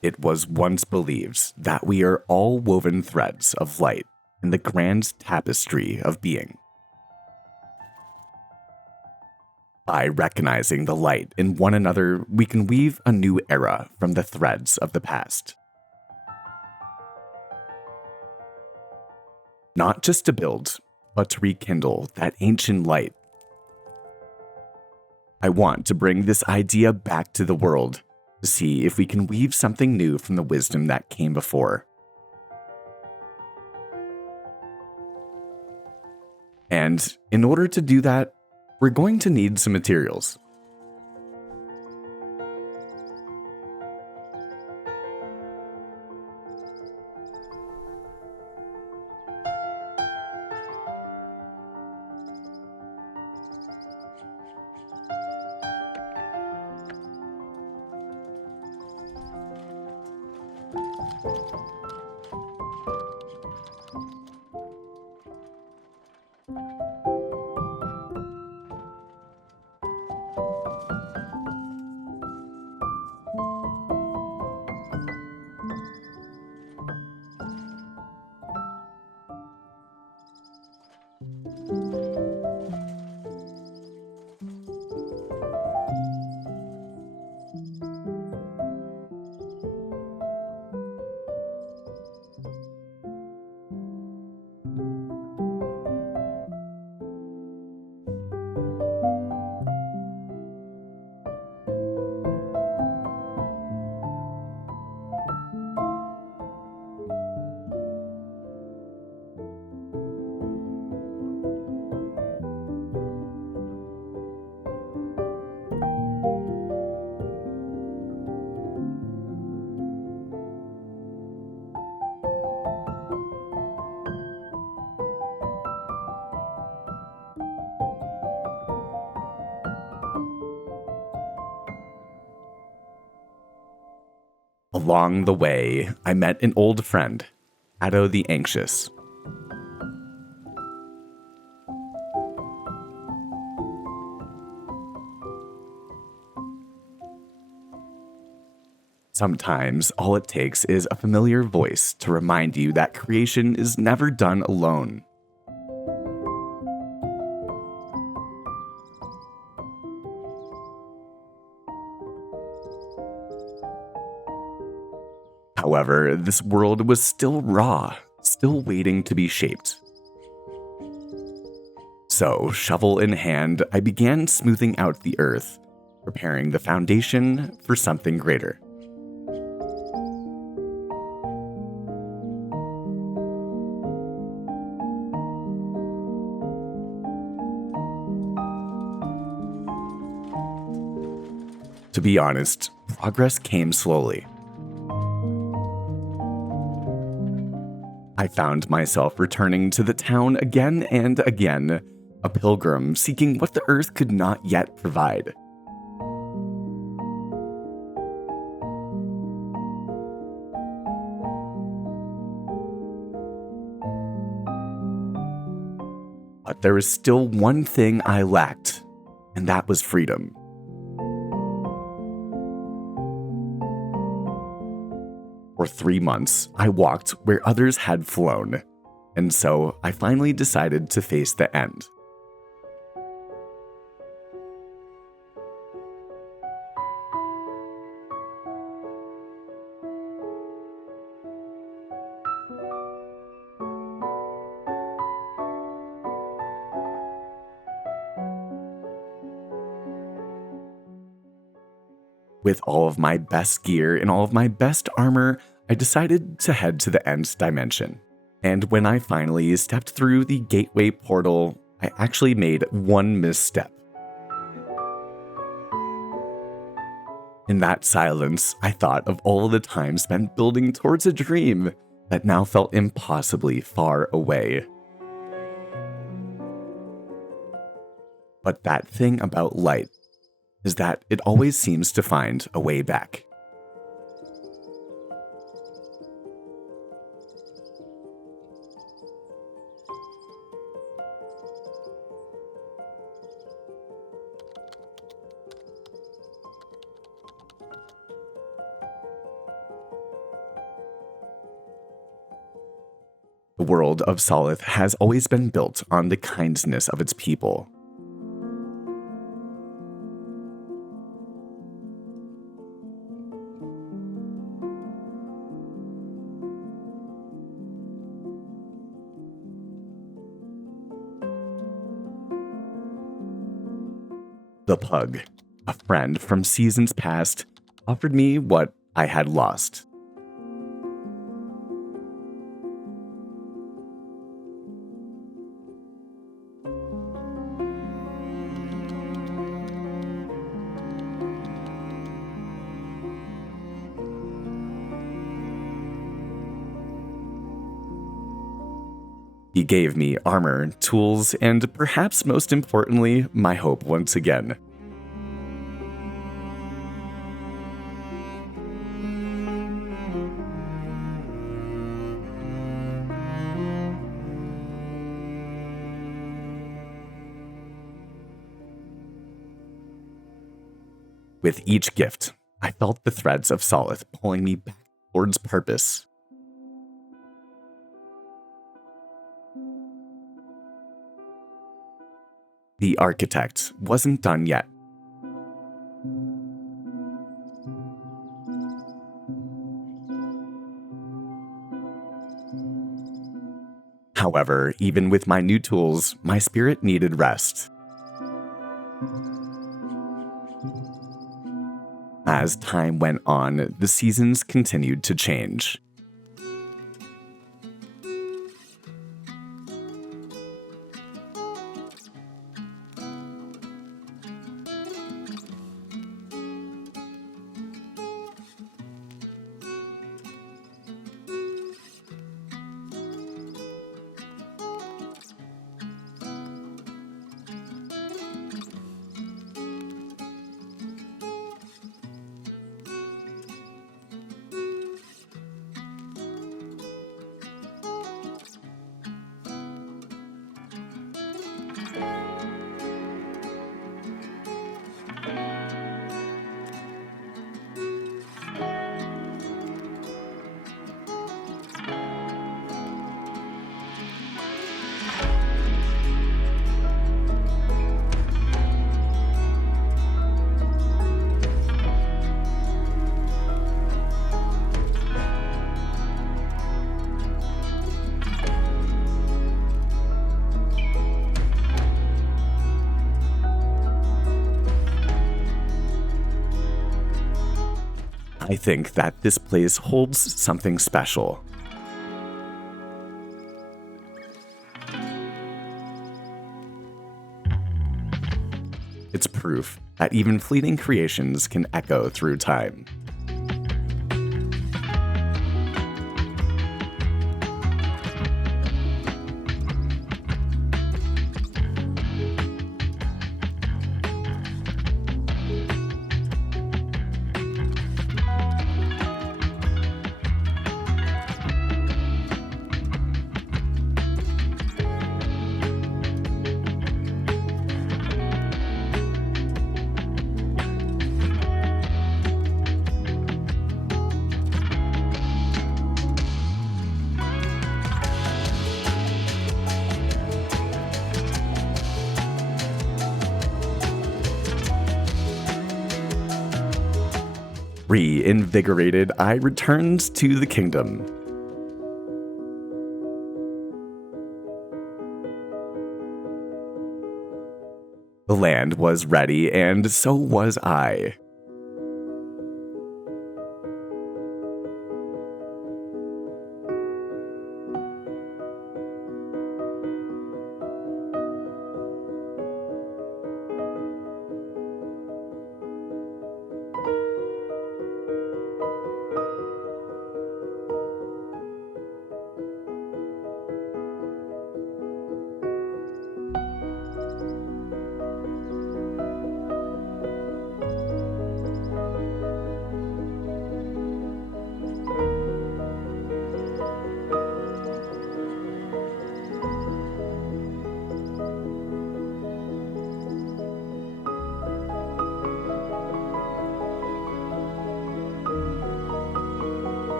It was once believed that we are all woven threads of light in the grand tapestry of being. By recognizing the light in one another, we can weave a new era from the threads of the past. Not just to build, but to rekindle that ancient light. I want to bring this idea back to the world to see if we can weave something new from the wisdom that came before. And in order to do that, we're going to need some materials. Along the way, I met an old friend, Addo the Anxious. Sometimes all it takes is a familiar voice to remind you that creation is never done alone. However, this world was still raw, still waiting to be shaped. So, shovel in hand, I began smoothing out the earth, preparing the foundation for something greater. To be honest, progress came slowly. I found myself returning to the town again and again, a pilgrim seeking what the earth could not yet provide. But there was still one thing I lacked, and that was freedom. For 3 months, I walked where others had flown, and so I finally decided to face the end. With all of my best gear and all of my best armor, I decided to head to the end dimension. And when I finally stepped through the gateway portal, I actually made one misstep. In that silence, I thought of all the time spent building towards a dream that now felt impossibly far away. But that thing about light is that it always seems to find a way back. The world of Solith has always been built on the kindness of its people. The pug, a friend from seasons past, offered me what I had lost. He gave me armor, tools, and perhaps most importantly, my hope once again. With each gift, I felt the threads of Solith pulling me back towards purpose. The architect wasn't done yet. However, even with my new tools, my spirit needed rest. As time went on, the seasons continued to change. I think that this place holds something special. It's proof that even fleeting creations can echo through time. Reinvigorated, I returned to the kingdom. The land was ready, and so was I.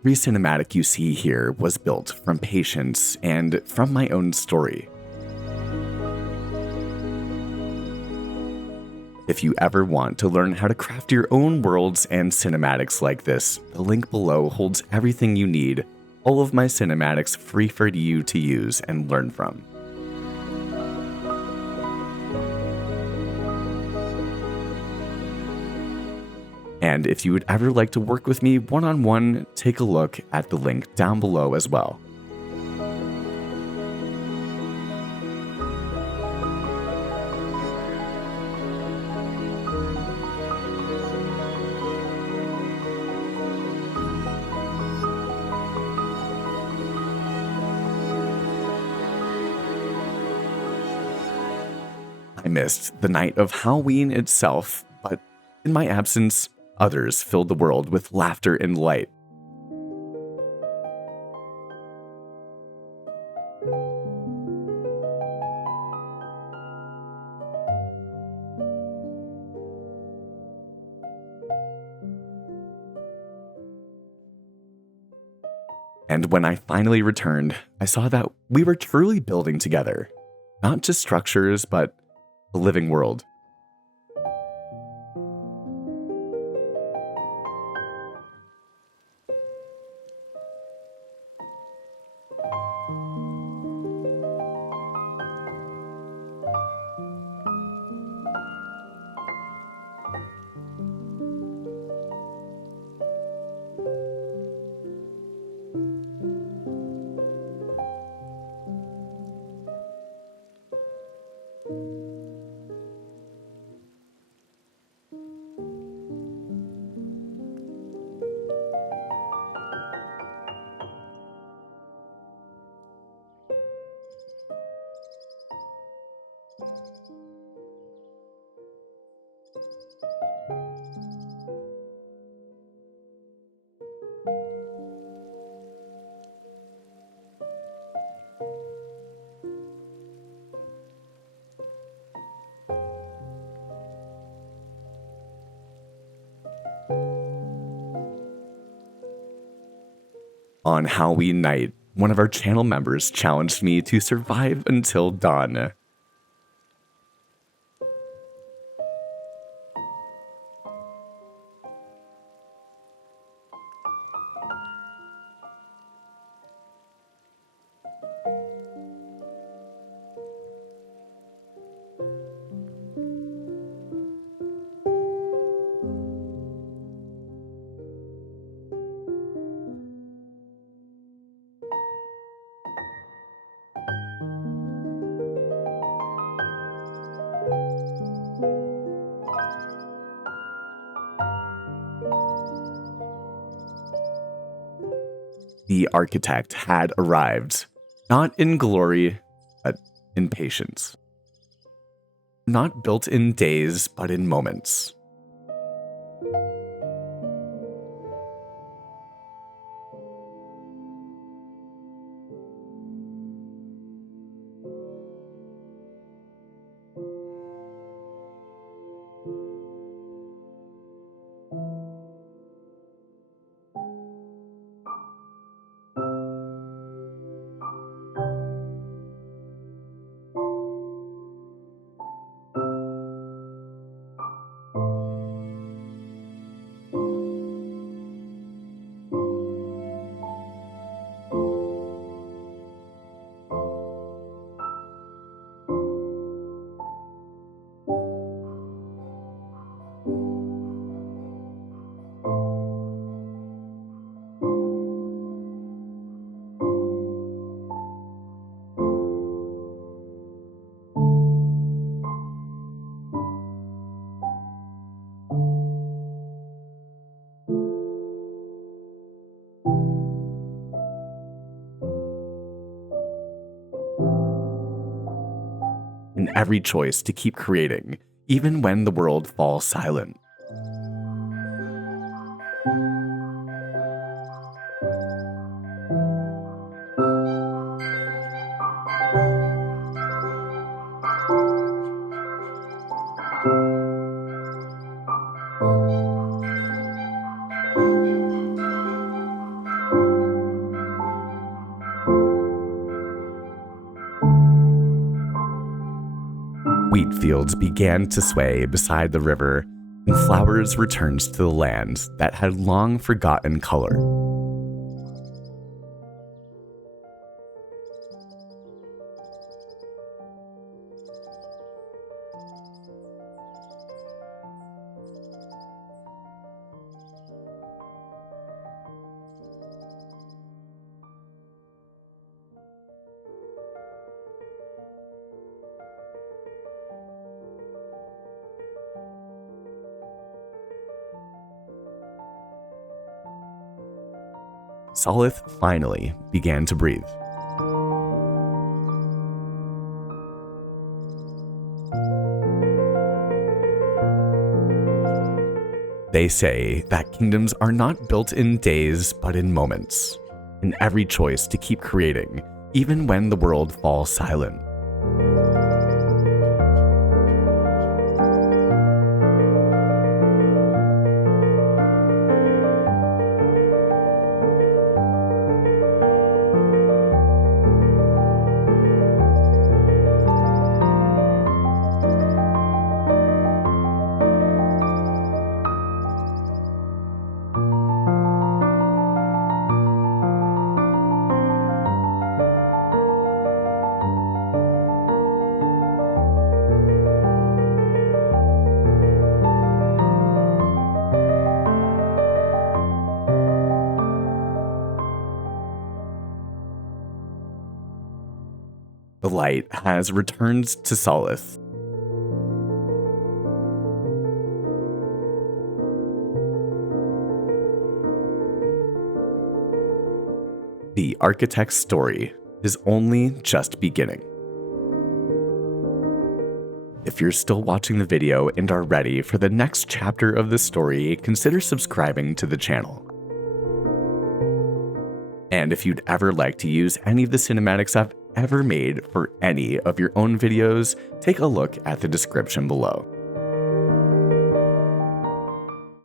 Every cinematic you see here was built from patience and from my own story. If you ever want to learn how to craft your own worlds and cinematics like this, the link below holds everything you need, all of my cinematics free for you to use and learn from. And if you would ever like to work with me one-on-one, take a look at the link down below as well. I missed the night of Halloween itself, but in my absence, others filled the world with laughter and light. And when I finally returned, I saw that we were truly building together. Not just structures, but a living world. On Halloween night, one of our channel members challenged me to survive until dawn. The architect had arrived, not in glory, but in patience. Not built in days, but in moments. In every choice to keep creating, even when the world falls silent. wheat fields began to sway beside the river, and flowers returned to the land that had long forgotten color. Solith finally began to breathe. They say that kingdoms are not built in days but in moments, in every choice to keep creating, even when the world falls silent. The light has returned to Solith. The architect's story is only just beginning. If you're still watching the video and are ready for the next chapter of the story, consider subscribing to the channel. And if you'd ever like to use any of the cinematics I've ever made for any of your own videos, take a look at the description below.